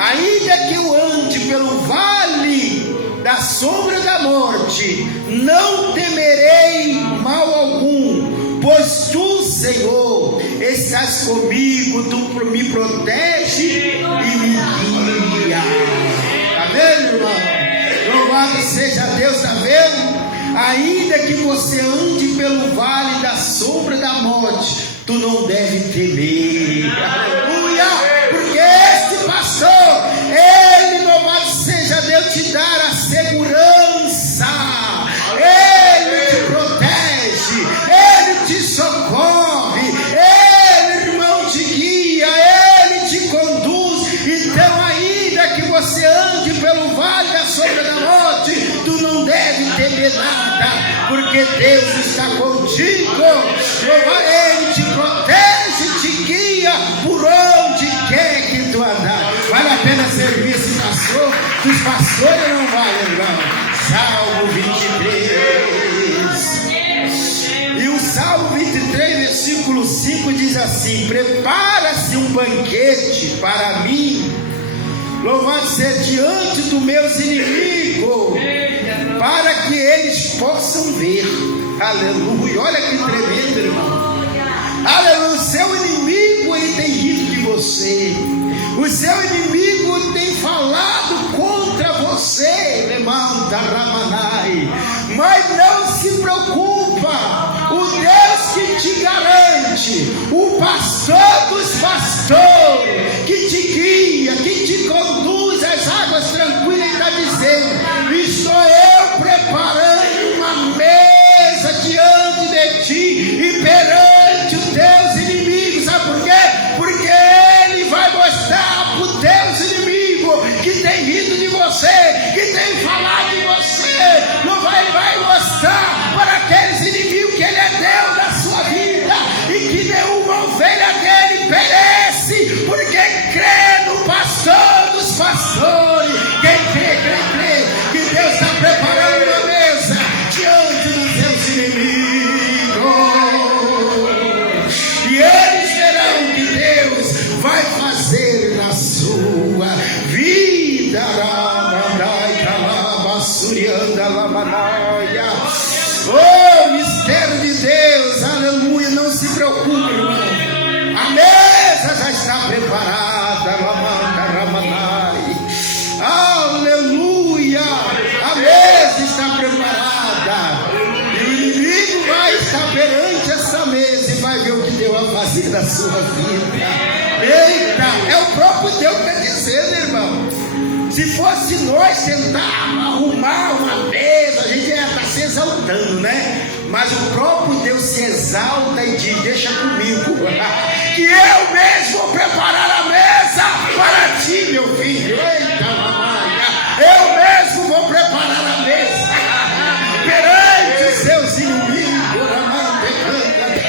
ainda que eu ande pelo vale da sombra da morte, não temerei mal algum, pois tu, Senhor, estás comigo, tu me protege e me guia. Está vendo, irmão? Louvado seja Deus, está vendo? Ainda que você ande pelo vale da sombra da morte, tu não deve temer. Aleluia! Porque este pastor, ele, louvado seja Deus, te dá a segurança. Ele te protege, ele te socorre, ele, irmão, te guia, ele te conduz. Então, ainda que você ande pelo vale da sombra da morte, tu não deve temer nada, porque Deus está contigo. Ele te protege, te guia por onde quer que tu andar. Vale a pena servir esse pastor? Dos pastores não vale, irmão. Salmo 23. E o Salmo 23, versículo 5 diz assim: prepara-se um banquete para mim, louvado seja, diante dos meus inimigos, para que eles possam ver. Aleluia, olha que tremendo, irmão. Aleluia, o seu inimigo, ele tem rido de você, o seu inimigo tem falado contra você, irmão, mas não se preocupa, o Deus que te garante, o pastor dos pastores, que te guia, que te conduz às águas tranquilas, está dizendo: estou eu preparando uma mesa diante de ti e perante os teus inimigos. Sabe por quê? Porque ele vai mostrar para os teus inimigos que tem rido de você, que tem falado de você, não vai mostrar para aqueles inimigos que ele é Deus da sua vida e que nenhuma ovelha dele perece, porque crê no pastor dos pastores. Quem crê que Deus está preparando uma mesa diante dos seus inimigos, e eles verão que Deus vai fazer na sua vida. Oh, mistério de Deus, aleluia. Não se preocupe, irmão, a mesa já está preparada. Aleluia, a mesa está preparada, e o inimigo vai estar perante essa mesa e vai ver o que Deus vai fazer na sua vida. Eita, é o próprio Deus que está dizendo, irmão. Se fosse nós tentar arrumar uma mesa, a gente ia estar se exaltando, né? Mas o próprio Deus se exalta e diz: deixa comigo, que eu mesmo vou preparar a mesa para ti, meu filho. Eita, mamãe, eu mesmo vou preparar a mesa perante os seus inimigos.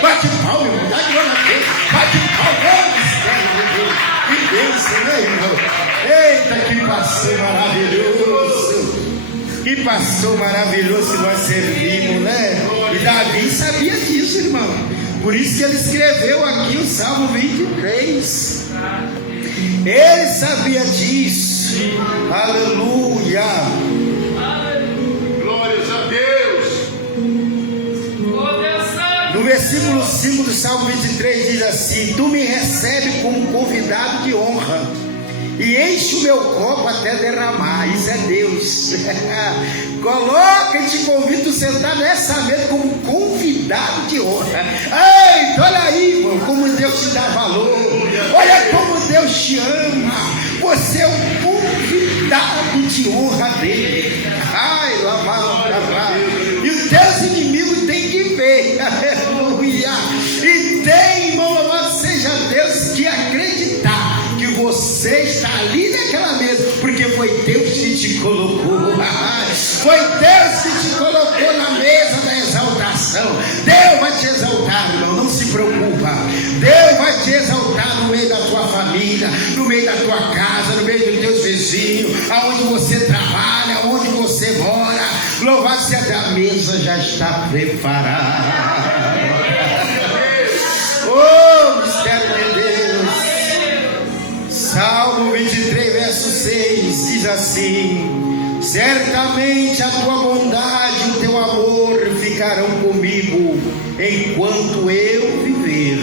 Bate palma, irmão, dá glória a Deus, bate palma, que Deus, né, irmão? Eita, que pastor maravilhoso, que pastor maravilhoso que nós servimos, né? E Davi sabia disso, irmão, por isso que ele escreveu aqui o Salmo 23. Ele sabia disso. Aleluia, Glórias a Deus. no versículo 5 do Salmo 23 diz assim: tu me recebes como convidado de honra e enche o meu copo até derramar. Isso é Deus. Coloca e te convido a sentar nessa mesa como convidado de honra. Eita, olha aí, irmão, como Deus te dá valor. Olha como Deus te ama. Você é um convidado de honra dele. Ai, lá. E os teus inimigos têm que ver. Aleluia. E tem está ali naquela mesa, porque foi Deus que te colocou. Foi Deus que te colocou na mesa da exaltação. Deus vai te exaltar, irmão, não se preocupa. Deus vai te exaltar no meio da tua família, no meio da tua casa, no meio dos teus vizinhos, aonde você trabalha, aonde você mora. Louvado seja Deus, a mesa já está preparada. Oh, mistério de Deus. Salmo 23, verso 6 diz assim: certamente a tua bondade e o teu amor ficarão comigo enquanto eu viver,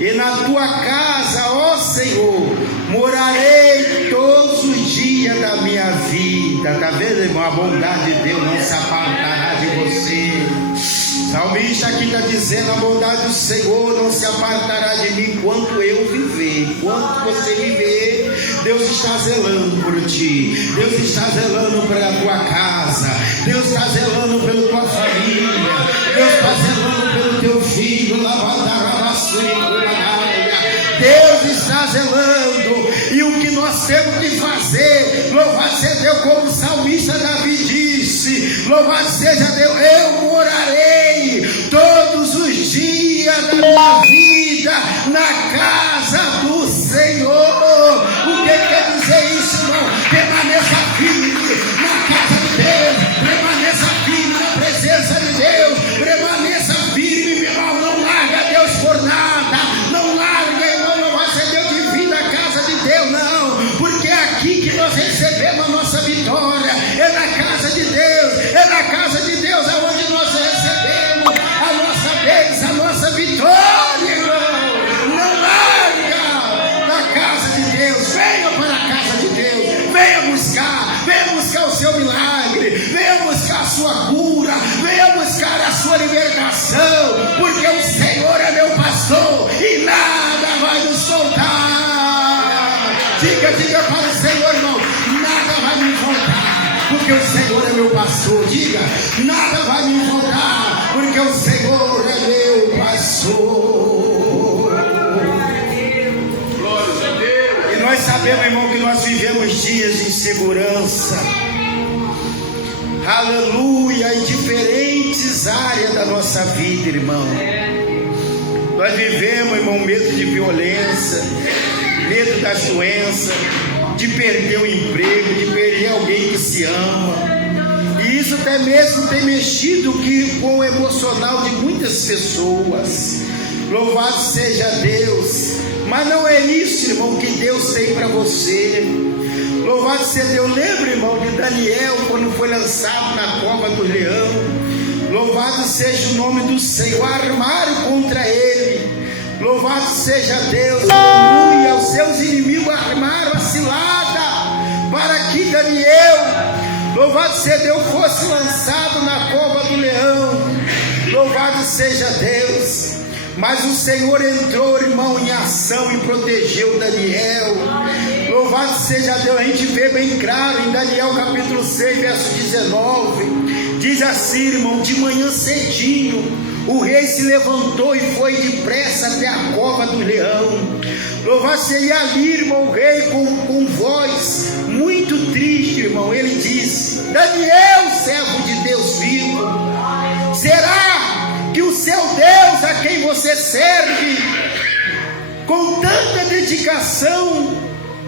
e na tua casa, ó Senhor, morarei todos os dias da minha vida. Está vendo, irmão? A bondade de Deus não se apartará de você. O salmista aqui está dizendo: a bondade do Senhor não se apartará de mim enquanto eu viver. Enquanto você viver, Deus está zelando por ti. Deus está zelando pela tua casa. Deus está zelando pela tua família. Deus está zelando pelo teu filho. Deus está zelando. E o que nós temos que fazer, louvado seja Deus, como o salmista Davi disse: louvado seja Deus, eu morarei todos os dias da minha vida na casa do Senhor. O que quer dizer isso, irmão? Permaneça firme na casa de Deus, permaneça firme na presença de Deus, permaneça firme, meu irmão. Não larga Deus por nada, não larga, irmão, não vai ser Deus de vir na casa de Deus, não, porque é aqui que nós recebemos a nossa vitória, é na casa de Deus, é na casa de Deus aonde nós recebemos a nossa bênção, a nossa vitória, irmão. Não larga na casa de Deus, venha para a casa de Deus, venha buscar o seu milagre, venha buscar a sua cura, venha buscar a sua libertação, porque o Senhor é meu pastor e nada vai nos soltar. Diga para o Senhor, irmão: nada vai me faltar, porque o Senhor é meu pastor. Diga: nada vai me faltar, porque o Senhor é meu pastor. Glórias a Deus. E nós sabemos, irmão, que nós vivemos dias de insegurança, aleluia, em diferentes áreas da nossa vida, irmão. Nós vivemos, irmão, medo de violência, medo das doenças, de perder o emprego, de perder alguém que se ama. E isso até mesmo tem mexido com o emocional de muitas pessoas. Louvado seja Deus. Mas não é isso, irmão, que Deus tem para você. Louvado seja Deus. Lembra, irmão, de Daniel, quando foi lançado na cova do leão. Louvado seja o nome do Senhor. Armaram contra ele. Louvado seja Deus, aleluia. Os seus inimigos armaram a cilada para que Daniel, louvado seja Deus, fosse lançado na cova do leão. Louvado seja Deus. Mas o Senhor entrou, irmão, em ação e protegeu Daniel. Louvado seja Deus. A gente vê bem claro em Daniel capítulo 6, verso 19. Diz assim, irmão: de manhã cedinho o rei se levantou e foi depressa até a cova do leão. Louvado seja ali, irmão, o rei com voz muito triste, irmão, ele disse: Daniel, servo de Deus vivo, será que o seu Deus, a quem você serve, com tanta dedicação,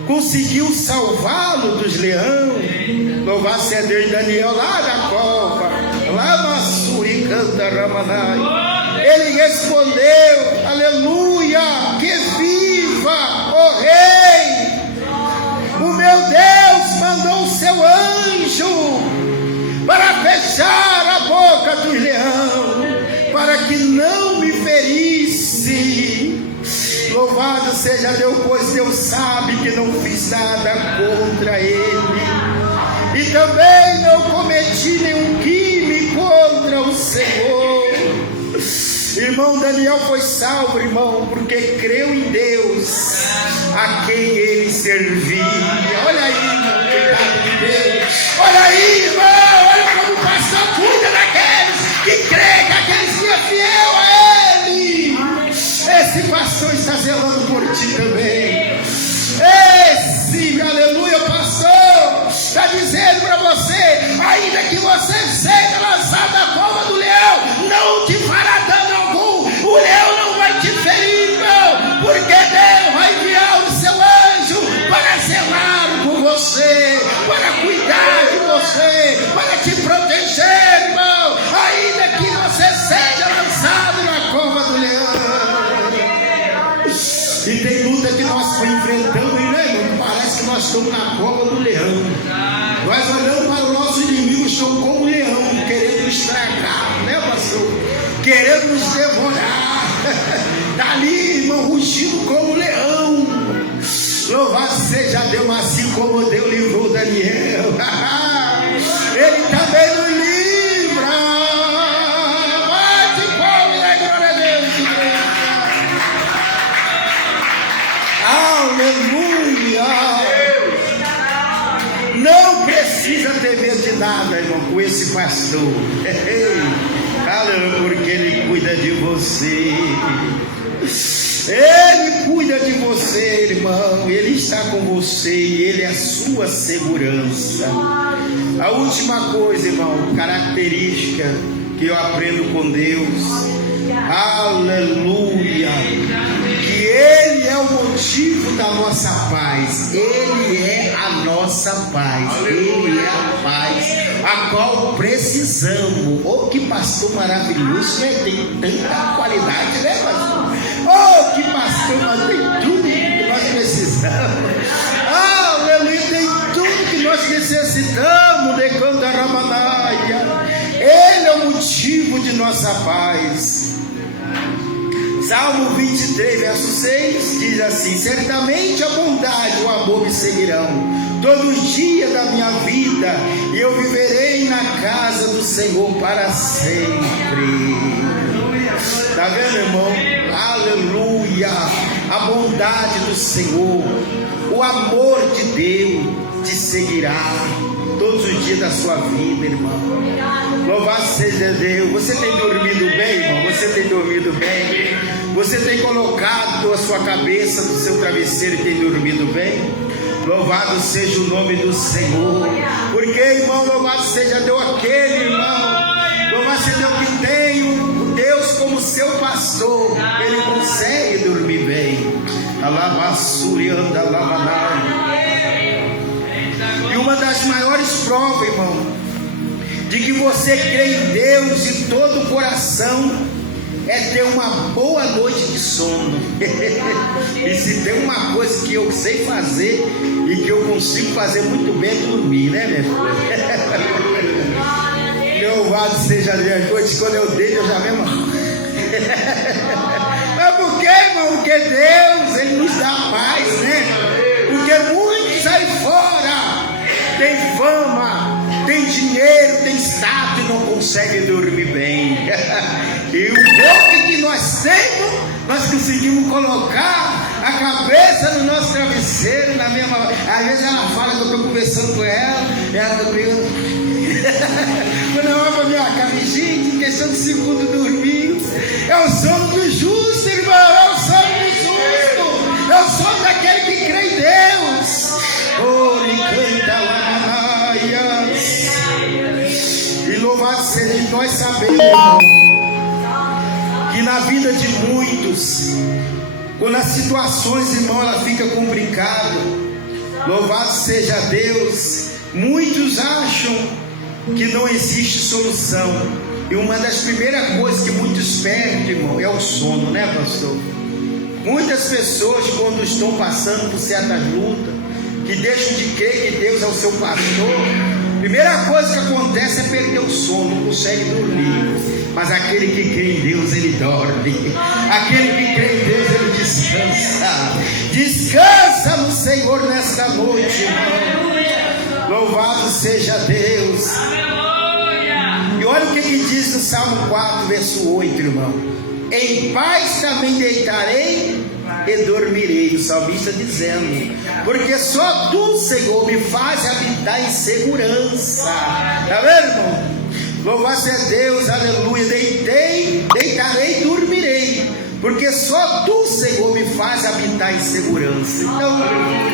conseguiu salvá-lo dos leões? Louvado seja Deus. Daniel lá na cova, lá Massuri canta Ramanai, ele respondeu: aleluia, que viva o rei! O meu Deus mandou o seu anjo para fechar a boca do leão, para que não me ferisse. Louvado seja Deus, pois Deus sabe que não fiz nada contra ele, e também não cometi nenhum crime contra o Senhor. Irmão, Daniel foi salvo, irmão, porque creu em Deus a quem ele servia. Olha aí, irmão, cuidado de Deus. Olha aí, irmão, olha como o pastor cuida daqueles que creem, daqueles que é fiel a ele. Esse pastor está zelando por ti também. Esse esse, aleluia, pastor, está dizendo para você: ainda que você seja lançado na cova do leão, não te fará dano algum, o leão não vai te ferir, não, porque Deus vai enviar o seu anjo para zelar por você, para cuidar de você, para te proteger, irmão, ainda que você seja lançado na cova do leão. E tem luta que nós enfrentamos, né, irmão? Parece que nós estamos na cova do leão. Nós olhamos para os nossos inimigos, estão como leão, querendo estragar, né, pastor? Querendo nos devorar. Dali, irmão, rugindo como leão. Louvado seja Deus, assim como Deus livrou Daniel. Ele também nos livra. Bate palmas, né, glória a Deus, igreja. Aleluia. Não precisa ter medo de nada, irmão, com esse pastor. Aleluia, porque ele cuida de você. Ele cuida de você, irmão. Ele está com você e ele é a sua segurança. A última coisa, irmão, característica que eu aprendo com Deus, aleluia, que Ele é o motivo da nossa paz. Ele é a nossa paz. Ele é a paz a qual precisamos. Oh, que pastor maravilhoso, né? Tem tanta qualidade, né, pastor? Oh, que pastor, mas tem tudo que nós precisamos. Aleluia, tem tudo que nós necessitamos de cantar Ramanaia. Ele é o motivo de nossa paz. Salmo 23, verso 6 diz assim: certamente a bondade e o amor me seguirão todos os dias da minha vida, e eu viverei na casa do Senhor para sempre. Está vendo, irmão? Aleluia! A bondade do Senhor, o amor de Deus te seguirá todos os dias da sua vida, irmão. Louvado seja Deus. Você tem dormido bem, irmão? Você tem dormido bem? Você tem colocado a sua cabeça no seu travesseiro e tem dormido bem? Louvado seja o nome do Senhor. Porque, irmão, louvado seja Deus, aquele irmão, louvado seja Deus que tem o Deus como seu pastor. Ele consegue dormir bem. Alabassurianda, alabanai. E uma das maiores provas, irmão, de que você crê em Deus de todo o coração, é ter uma boa noite de sono. E se tem uma coisa que eu sei fazer e que eu consigo fazer muito bem, é dormir, né, minha filha? Louvado seja Deus. Noite, quando eu deito, eu já mesmo. Mas por quê, irmão? Porque Deus, Ele nos dá paz, né? Porque muitos aí fora tem fama, tem dinheiro, tem status e não consegue dormir bem. E o pouco que nós temos, nós conseguimos colocar a cabeça no nosso travesseiro, na mesma. Às vezes ela fala que eu estou conversando com ela, e ela está comigo. Quando eu olho para minha camisinha, em questão de segundo dormir, é o sono do justo, irmão, é o sono do justo, é o sono daquele que crê em Deus. Oh, e louvado seja, nós sabemos, irmão, que na vida de muitos, quando as situações, irmão, ela fica complicada, louvado seja Deus, muitos acham que não existe solução. E uma das primeiras coisas que muitos perdem, irmão, é o sono, né, pastor? Muitas pessoas, quando estão passando por certas lutas, que deixam de crer que Deus é o seu pastor, primeira coisa que acontece é perder o sono, não consegue dormir. Mas aquele que crê em Deus, ele dorme. Aquele que crê em Deus, ele descansa. Descansa no Senhor nesta noite, irmão. Louvado seja Deus. E olha o que diz no Salmo 4, verso 8, irmão: em paz também deitarei e dormirei. O salmista dizendo: porque só tu, Senhor, me faz habitar em segurança. Está vendo, irmão? Louvado seja Deus, aleluia. Deitarei e dormirei, porque só tu, Senhor, me faz habitar em segurança. Então,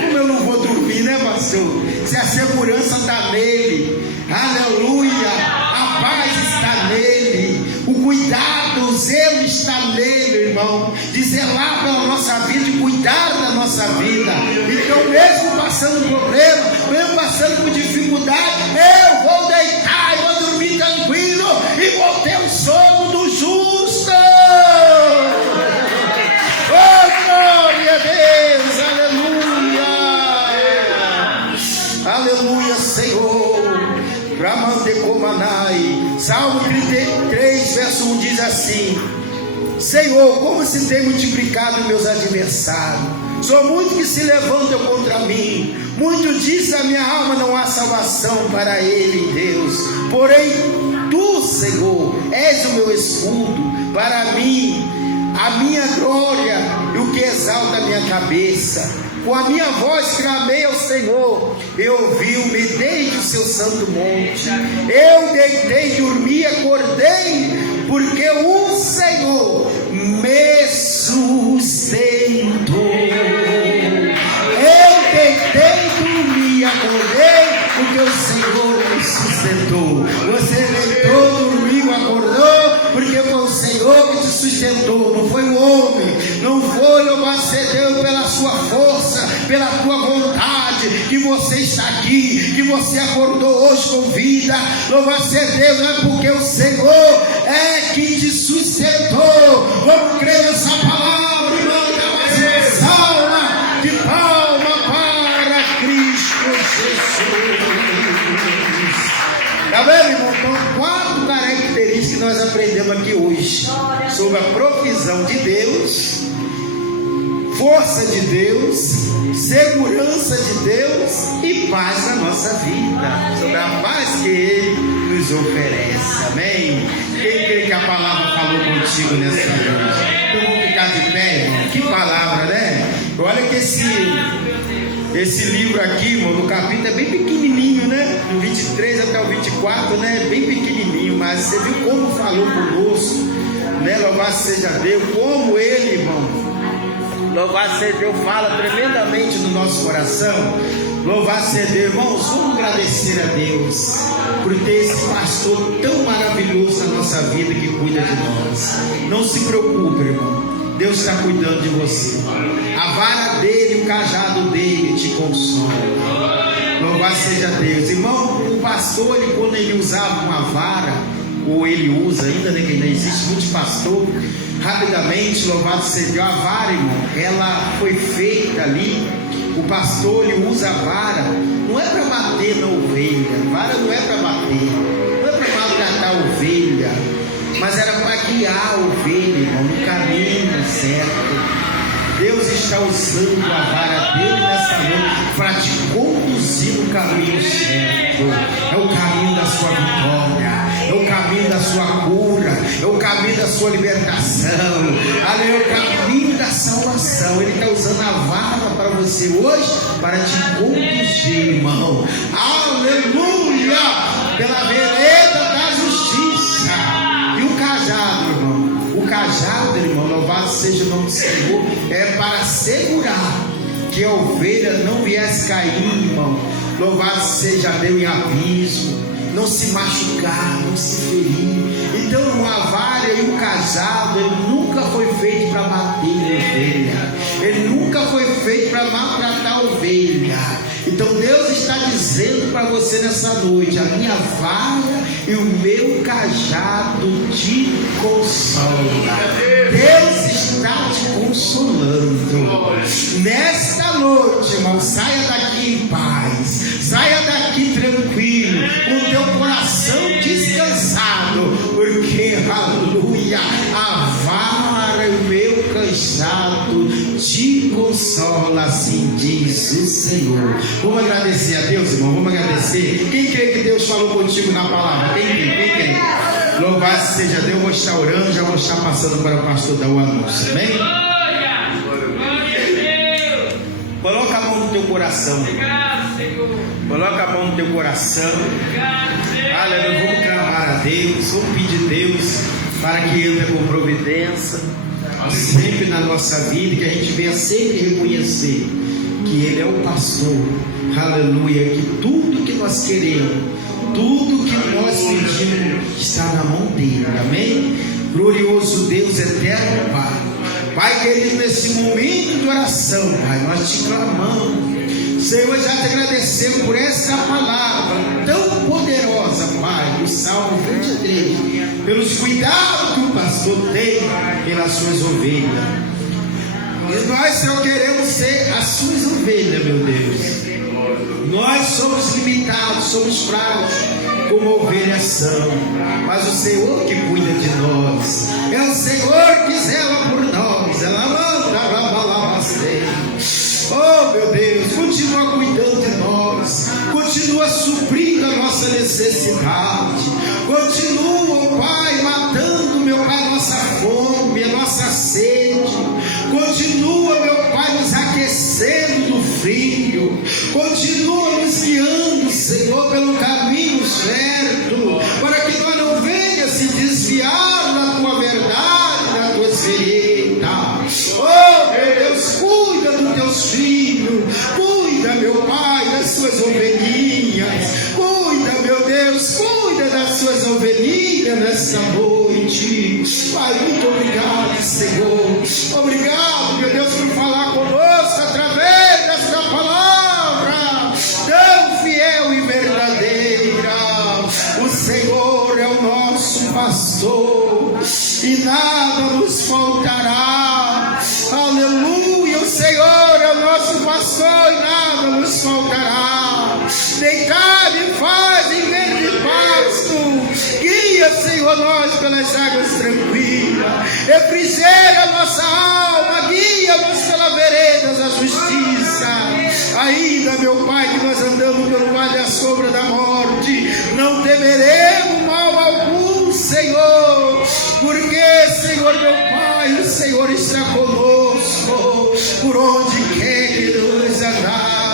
como eu não vou dormir, né, pastor? Se a segurança está nele, aleluia, a paz está nele, o cuidado, o zelo está nele, irmão, de zelar pela nossa vida, de cuidar da nossa vida. Então, mesmo passando problema, mesmo passando por dificuldade, eu vou deitar, eu vou dormir tranquilo e vou ter o sono do justo. Oh, glória a Deus, aleluia, aleluia, Senhor. Salmo 33, verso 1 diz assim: Senhor, como se tem multiplicado meus adversários, são muitos que se levantam contra mim. Muito diz a minha alma, não há salvação para ele em Deus. Porém, tu, Senhor, és o meu escudo, para mim, a minha glória e o que exalta a minha cabeça. Com a minha voz clamei ao Senhor, e ouviu-me desde o seu santo monte. Eu deitei, dormi, acordei, porque o Senhor me sustentou. Eu deitei, dormi, acordei, porque o Senhor me sustentou. Você deitou, dormiu, acordou, porque foi o Senhor que te sustentou, não foi o homem, não foi, louvado seja Deus, pela sua força, pela tua vontade, que você está aqui, que você acordou hoje com vida. Louvado seja Deus, não é porque o Senhor é que te sustentou. Vamos crer nessa palavra, irmão, dá mais uma salva de palma para Cristo Jesus. Está vendo, irmão? Então, 4 características que nós aprendemos aqui hoje sobre a provisão de Deus, força de Deus, segurança de Deus e paz na nossa vida, sobre a paz que Ele nos oferece. Amém? Quem crê que a palavra falou contigo nessa noite? Então vamos ficar de pé, irmão. Que palavra, né? Olha que esse livro aqui, irmão, no capítulo é bem pequenininho, né? Do 23 até o 24, né? Bem pequenininho, mas você viu como falou conosco, né? Louvado seja Deus, como Ele, irmão, louvado seja Deus, fala tremendamente no nosso coração. Louvado seja Deus, irmãos, vamos agradecer a Deus por ter esse pastor tão maravilhoso na nossa vida que cuida de nós. Não se preocupe, irmão, Deus está cuidando de você. A vara dele, o cajado dele te consola. Louvado seja Deus, irmão. O pastor, ele, quando ele usava uma vara, ou ele usa ainda, né, que ainda existe muito pastor, rapidamente, louvado seja Deus, a vara, irmão, ela foi feita ali. O pastor, ele usa a vara, não é para bater na ovelha, a vara não é para bater, não é para maltratar a ovelha, mas era para guiar a ovelha, irmão, no caminho certo. Deus está usando a vara dele nessa noite para te conduzir no caminho certo. É o caminho da sua vitória, é o caminho da sua cura, é o caminho da sua libertação, é o caminho da salvação. Ele está usando a vara para você hoje, para te conduzir, irmão. Aleluia! Pela vereda da justiça. E o cajado, irmão, o cajado, irmão, louvado seja o nome do Senhor, é para assegurar que a ovelha não viesse cair, irmão. Louvado seja Deus, em abismo, não se machucar, não se ferir. Então a vara e o cajado, ele nunca foi feito para bater a ovelha, ele nunca foi feito para maltratar a ovelha. Então Deus está dizendo para você nessa noite: a minha vara e o meu cajado te consola. Deus está te consolando nesta noite, irmão. Saia daqui em paz, saia daqui tranquilo, com teu coração descansado, porque, aleluia, a vara e o meu cajado te consola, assim diz o Senhor. Vamos agradecer a Deus, irmão, vamos agradecer. Quem crê que Deus falou contigo na palavra? Quem crê? Louvado seja Deus. Eu vou estar orando, já vou estar passando para o pastor dar o anúncio, amém? Coloca a mão no teu coração, coloca a mão no teu coração. Aleluia, vamos clamar a Deus, vamos pedir a Deus para que Ele dê com providência. sempre na nossa vida, que a gente venha sempre reconhecer que Ele é o pastor, aleluia, que tudo que nós queremos, tudo que nós pedimos está na mão dele, amém? Glorioso Deus eterno, Pai. Pai querido, nesse momento de oração, Pai, nós te clamamos, Senhor, já te agradecemos por esta palavra tão poderosa, Pai, do Salmo 23, pelos cuidados que o pastor tem pelas suas ovelhas. E nós, Senhor, queremos ser as suas ovelhas, meu Deus. Nós somos limitados, somos fracos, como ovelhas são, mas o Senhor que cuida de nós, é o Senhor que zela por nós. Ela manda a oh meu Deus, continua cuidando de nós, continua suprindo a nossa necessidade, continua, Pai, matando, meu Pai, a nossa fome, a nossa sede, continua, meu Pai, nos aquecendo do frio, continua nos guiando, Senhor, pelo caminho certo, para que nós não venha se desviar da tua verdade, da tua veredas. Oh meu Deus, cuida dos teus filhos, cuida, meu Pai, das suas ovelhinhas, cuida, meu Deus, cuida das suas ovelhinhas nesta noite. Pai, muito obrigado, Senhor, obrigado, meu Deus, por falar conosco através desta palavra tão fiel e verdadeira. O Senhor é o nosso pastor e nada nos faltará. Aleluia, o Senhor é o nosso pastor e nada nos faltará. Deitar-me faz em verde pasto, guia, Senhor, nós pelas águas tranquilas, refrigera a nossa alma, guia-nos pelas veredas da justiça. Ainda, meu Pai, que nós andamos pelo vale da sombra da morte, não temeremos mal algum, Senhor, porque, Senhor, meu Pai, o Senhor está conosco, por onde quer que nos andarem.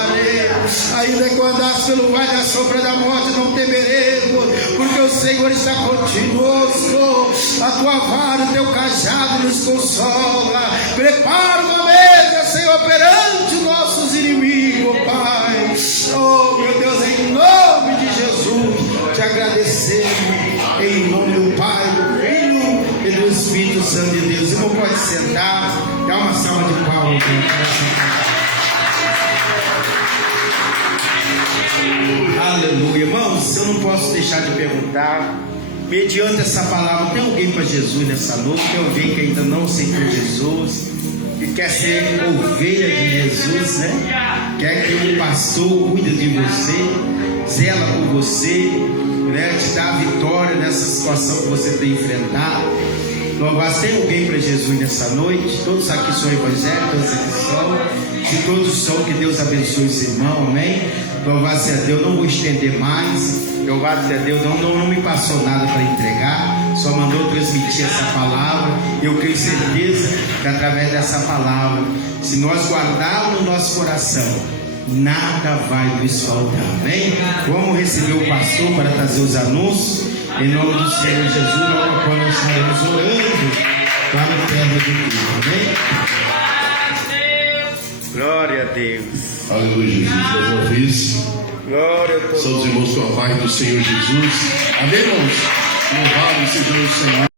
Ainda que andasse pelo vale da sombra da morte, não temeremos, porque o Senhor está conosco, a tua vara, o teu cajado nos consola. Prepara uma mesa, Senhor, perante os nossos inimigos, Pai. Oh, meu Deus, em nome de Jesus, te agradecemos, em nome do Pai, do Filho e do Espírito Santo de Deus. Irmão, pode sentar, dá uma salva de palmas. Aleluia. Irmãos, eu não posso deixar de perguntar, mediante essa palavra, tem alguém para Jesus nessa noite? Tem alguém que ainda não aceitou Jesus, que quer ser ovelha de Jesus, né? Quer que o pastor cuide de você, zela por você, né? Te dá a vitória nessa situação que você tem enfrentado. Louvado, tem alguém para Jesus nessa noite? Todos aqui são evangélicos, todos aqui são. Se todos são, que Deus abençoe esse irmão, amém? Louvado seja Deus, não vou estender mais. Louvado seja Deus, não me passou nada para entregar, só mandou transmitir essa palavra. Eu tenho certeza que através dessa palavra, se nós guardarmos no nosso coração, nada vai nos faltar, amém? Vamos receber o pastor para trazer os anúncios, em nome do Senhor Jesus, logo quando nós estaremos orando para o termo de Deus, amém? Glória a Deus. Aleluia, Jesus, mais uma vez. Glória a Deus. São os irmãos com a paz do Senhor Jesus. Amém, irmãos? Louvado seja o Senhor.